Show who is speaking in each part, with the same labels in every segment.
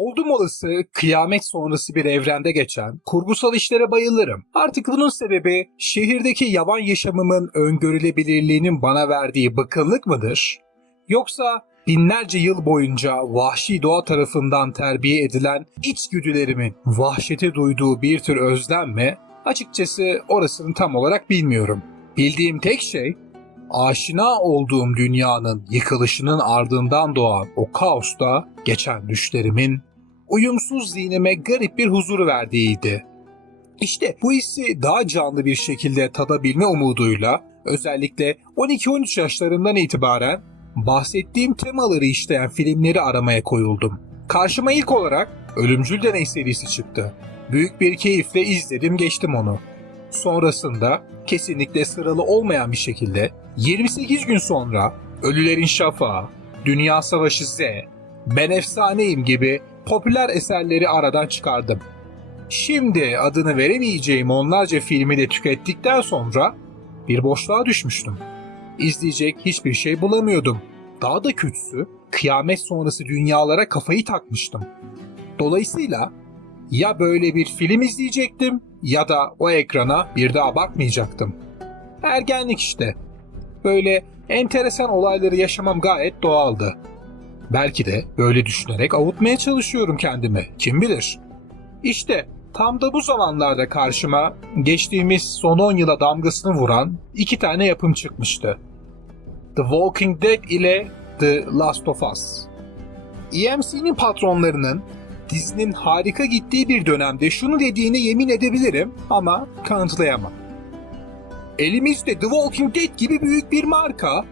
Speaker 1: Oldum olası kıyamet sonrası bir evrende geçen kurgusal işlere bayılırım. Artık bunun sebebi şehirdeki yavan yaşamımın öngörülebilirliğinin bana verdiği bıkkınlık mıdır? Yoksa binlerce yıl boyunca vahşi doğa tarafından terbiye edilen içgüdülerimin vahşete duyduğu bir tür özlem mi? Açıkçası orasını tam olarak bilmiyorum. Bildiğim tek şey aşina olduğum dünyanın yıkılışının ardından doğan o kaosta geçen düşlerimin uyumsuz zihnime garip bir huzur verdiğiydi. İşte bu hissi daha canlı bir şekilde tadabilme umuduyla özellikle 12-13 yaşlarından itibaren bahsettiğim temaları işleyen filmleri aramaya koyuldum. Karşıma ilk olarak Ölümcül Deney serisi çıktı. Büyük bir keyifle izledim geçtim onu. Sonrasında kesinlikle sıralı olmayan bir şekilde 28 gün sonra Ölülerin Şafağı, Dünya Savaşı Z, Ben Efsaneyim gibi popüler eserleri aradan çıkardım. Şimdi adını veremeyeceğim onlarca filmi de tükettikten sonra bir boşluğa düşmüştüm. İzleyecek hiçbir şey bulamıyordum. Daha da kötüsü kıyamet sonrası dünyalara kafayı takmıştım. Dolayısıyla ya böyle bir film izleyecektim ya da o ekrana bir daha bakmayacaktım. Ergenlik işte. Böyle enteresan olayları yaşamam gayet doğaldı. Belki de böyle düşünerek avutmaya çalışıyorum kendimi. Kim bilir? İşte tam da bu zamanlarda karşıma geçtiğimiz son 10 yıla damgasını vuran iki tane yapım çıkmıştı. The Walking Dead ile The Last of Us. EMC'nin patronlarının dizinin harika gittiği bir dönemde şunu dediğine yemin edebilirim ama kanıtlayamam. Elimizde The Walking Dead gibi büyük bir marka,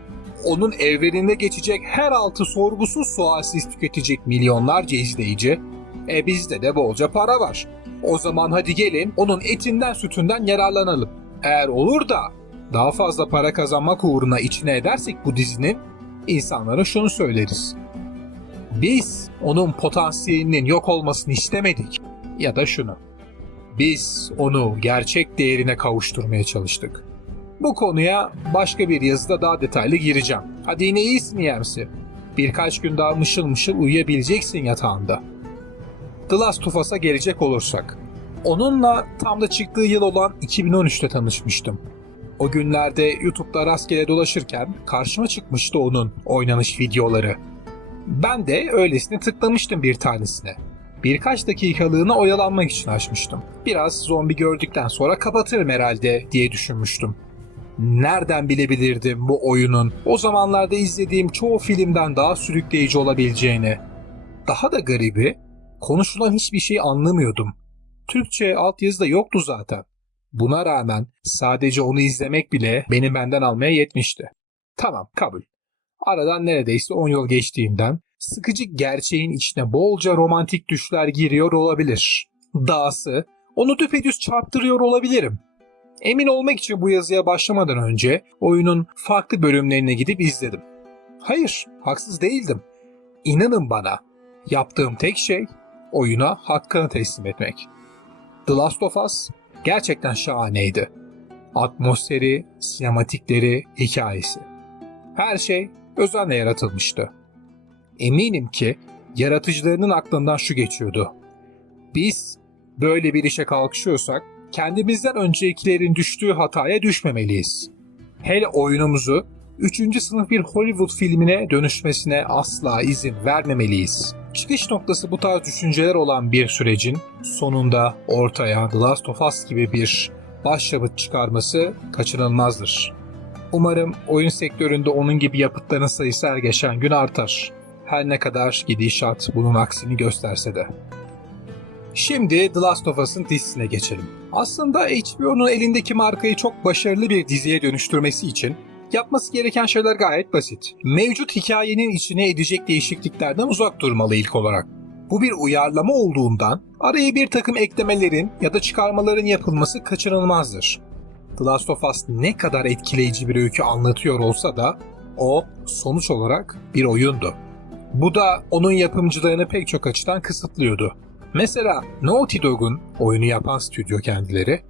Speaker 1: onun evreninde geçecek her altı sorgusuz sualsiz tüketecek milyonlarca izleyici, e bizde de bolca para var. O zaman hadi gelin onun etinden sütünden yararlanalım. Eğer olur da daha fazla para kazanmak uğruna içine edersek bu dizinin insanlara şunu söyleriz. Biz onun potansiyelinin yok olmasını istemedik. Ya da şunu. Biz onu gerçek değerine kavuşturmaya çalıştık. Bu konuya başka bir yazıda daha detaylı gireceğim. Hadi yine iyisin Yemsi. Birkaç gün daha mışıl mışıl uyuyabileceksin yatağında. The Last of Us'a gelecek olursak. Onunla tam da çıktığı yıl olan 2013'te tanışmıştım. O günlerde YouTube'da rastgele dolaşırken karşıma çıkmıştı onun oynanış videoları. Ben de öylesine tıklamıştım bir tanesine. Birkaç dakikalığına oyalanmak için açmıştım. Biraz zombi gördükten sonra kapatırım herhalde diye düşünmüştüm. Nereden bilebilirdim bu oyunun o zamanlarda izlediğim çoğu filmden daha sürükleyici olabileceğini. Daha da garibi, konuşulan hiçbir şey anlamıyordum. Türkçe altyazı da yoktu zaten. Buna rağmen sadece onu izlemek bile beni benden almaya yetmişti. Tamam kabul. Aradan neredeyse 10 yıl geçtiğinden sıkıcı gerçeğin içine bolca romantik düşler giriyor olabilir. Dahası onu düpedüz çarptırıyor olabilirim. Emin olmak için bu yazıya başlamadan önce oyunun farklı bölümlerine gidip izledim. Hayır, haksız değildim. İnanın bana, yaptığım tek şey oyuna hakkını teslim etmek. The Last of Us gerçekten şahaneydi. Atmosferi, sinematikleri, hikayesi. Her şey özenle yaratılmıştı. Eminim ki yaratıcılarının aklından şu geçiyordu. Biz böyle bir işe kalkışıyorsak kendimizden öncekilerin düştüğü hataya düşmemeliyiz. Hele oyunumuzu 3. sınıf bir Hollywood filmine dönüşmesine asla izin vermemeliyiz. Çıkış noktası bu tarz düşünceler olan bir sürecin sonunda ortaya The Last of Us gibi bir başyapıt çıkarması kaçınılmazdır. Umarım oyun sektöründe onun gibi yapıtların sayısı her geçen gün artar. Her ne kadar gidişat bunun aksini gösterse de. Şimdi The Last of Us'ın dizisine geçelim. Aslında HBO'nun elindeki markayı çok başarılı bir diziye dönüştürmesi için yapması gereken şeyler gayet basit. Mevcut hikayenin içine edecek değişikliklerden uzak durmalı ilk olarak. Bu bir uyarlama olduğundan araya bir takım eklemelerin ya da çıkarmaların yapılması kaçınılmazdır. The Last of Us ne kadar etkileyici bir öykü anlatıyor olsa da o sonuç olarak bir oyundu. Bu da onun yapımcılarını pek çok açıdan kısıtlıyordu. Mesela Naughty Dog'un oyunu yapan stüdyo kendileri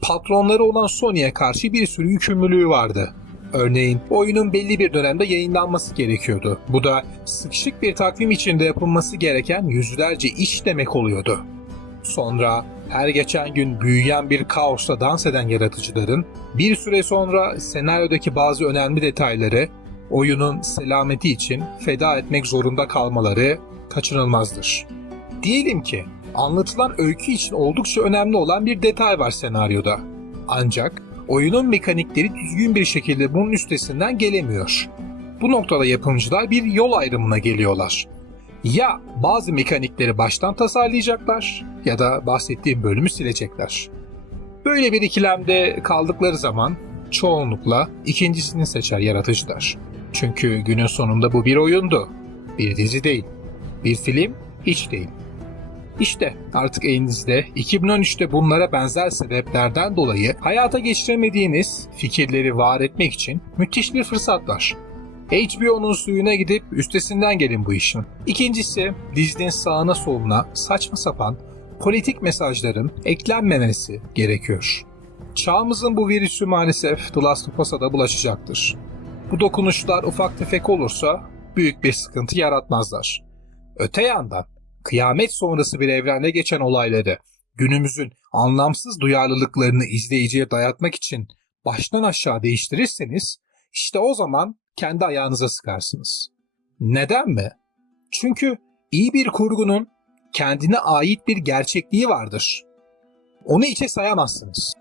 Speaker 1: patronları olan Sony'e karşı bir sürü yükümlülüğü vardı. Örneğin oyunun belli bir dönemde yayınlanması gerekiyordu. Bu da sıkışık bir takvim içinde yapılması gereken yüzlerce iş demek oluyordu. Sonra her geçen gün büyüyen bir kaosla dans eden yaratıcıların bir süre sonra senaryodaki bazı önemli detayları oyunun selameti için feda etmek zorunda kalmaları kaçınılmazdır. Diyelim ki anlatılan öykü için oldukça önemli olan bir detay var senaryoda. Ancak oyunun mekanikleri düzgün bir şekilde bunun üstesinden gelemiyor. Bu noktada yapımcılar bir yol ayrımına geliyorlar. Ya bazı mekanikleri baştan tasarlayacaklar ya da bahsettiğim bölümü silecekler. Böyle bir ikilemde kaldıkları zaman çoğunlukla ikincisini seçer yaratıcılar. Çünkü günün sonunda bu bir oyundu. Bir dizi değil. Bir film hiç değil. İşte artık elinizde 2013'te bunlara benzer sebeplerden dolayı hayata geçiremediğiniz fikirleri var etmek için müthiş bir fırsat var. HBO'nun suyuna gidip üstesinden gelin bu işin. İkincisi dizinin sağına soluna saçma sapan politik mesajların eklenmemesi gerekiyor. Çağımızın bu virüsü maalesef The Last of Us'a da bulaşacaktır. Bu dokunuşlar ufak tefek olursa büyük bir sıkıntı yaratmazlar. Öte yandan kıyamet sonrası bir evrende geçen olayları günümüzün anlamsız duyarlılıklarını izleyiciye dayatmak için baştan aşağı değiştirirseniz işte o zaman kendi ayağınıza sıkarsınız. Neden mi? Çünkü iyi bir kurgunun kendine ait bir gerçekliği vardır. Onu içe sayamazsınız.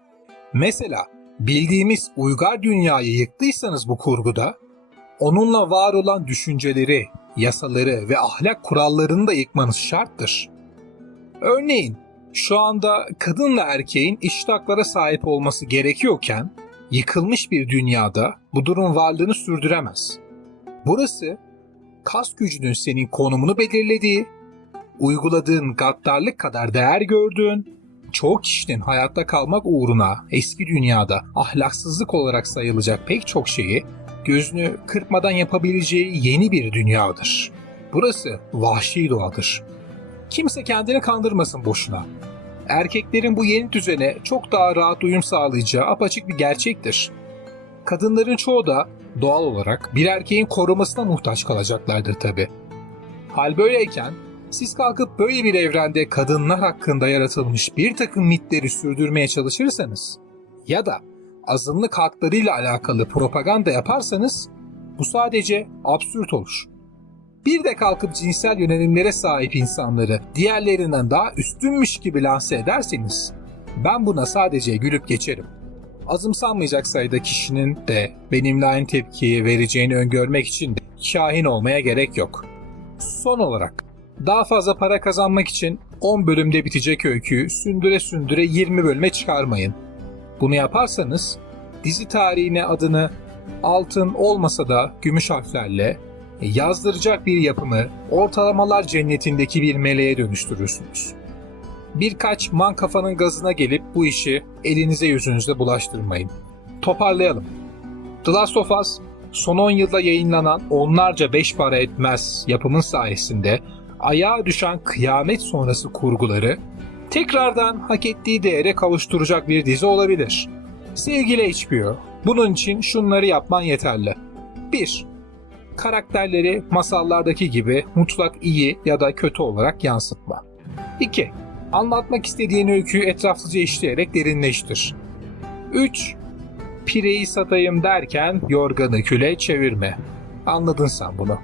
Speaker 1: Mesela bildiğimiz uygar dünyayı yıktıysanız bu kurguda, onunla var olan düşünceleri, yasaları ve ahlak kurallarını da yıkmanız şarttır. Örneğin şu anda kadınla erkeğin eşit haklara sahip olması gerekiyorken yıkılmış bir dünyada bu durum varlığını sürdüremez. Burası kas gücünün senin konumunu belirlediği, uyguladığın gaddarlık kadar değer gördüğün, çoğu kişinin hayatta kalmak uğruna eski dünyada ahlaksızlık olarak sayılacak pek çok şeyi gözünü kırpmadan yapabileceği yeni bir dünyadır. Burası vahşi doğadır. Kimse kendini kandırmasın boşuna. Erkeklerin bu yeni düzene çok daha rahat uyum sağlayacağı apaçık bir gerçektir. Kadınların çoğu da doğal olarak bir erkeğin korumasına muhtaç kalacaklardır tabi. Hal böyleyken siz kalkıp böyle bir evrende kadınlar hakkında yaratılmış bir takım mitleri sürdürmeye çalışırsanız ya da azınlık haklarıyla alakalı propaganda yaparsanız bu sadece absürt olur. Bir de kalkıp cinsel yönelimlere sahip insanları diğerlerinden daha üstünmüş gibi lanse ederseniz ben buna sadece gülüp geçerim. Azımsanmayacak sayıda kişinin de benimle aynı tepkiyi vereceğini öngörmek için de kahin olmaya gerek yok. Son olarak daha fazla para kazanmak için 10 bölümde bitecek öyküyü sündüre sündüre 20 bölüme çıkarmayın. Bunu yaparsanız dizi tarihine adını altın olmasa da gümüş harflerle yazdıracak bir yapımı ortalamalar cennetindeki bir meleğe dönüştürürsünüz. Birkaç man kafanın gazına gelip bu işi elinize yüzünüzde bulaştırmayın. Toparlayalım. The Last of Us son 10 yılda yayınlanan onlarca beş para etmez yapımın sayesinde ayağa düşen kıyamet sonrası kurguları tekrardan hak ettiği değere kavuşturacak bir dizi olabilir. Sevgili HBO, bunun için şunları yapman yeterli. 1. Karakterleri masallardaki gibi mutlak iyi ya da kötü olarak yansıtma. 2. Anlatmak istediğin öyküyü etraflıca işleyerek derinleştir. 3. Pireyi satayım derken yorganı küle çevirme. Anladın sen bunu.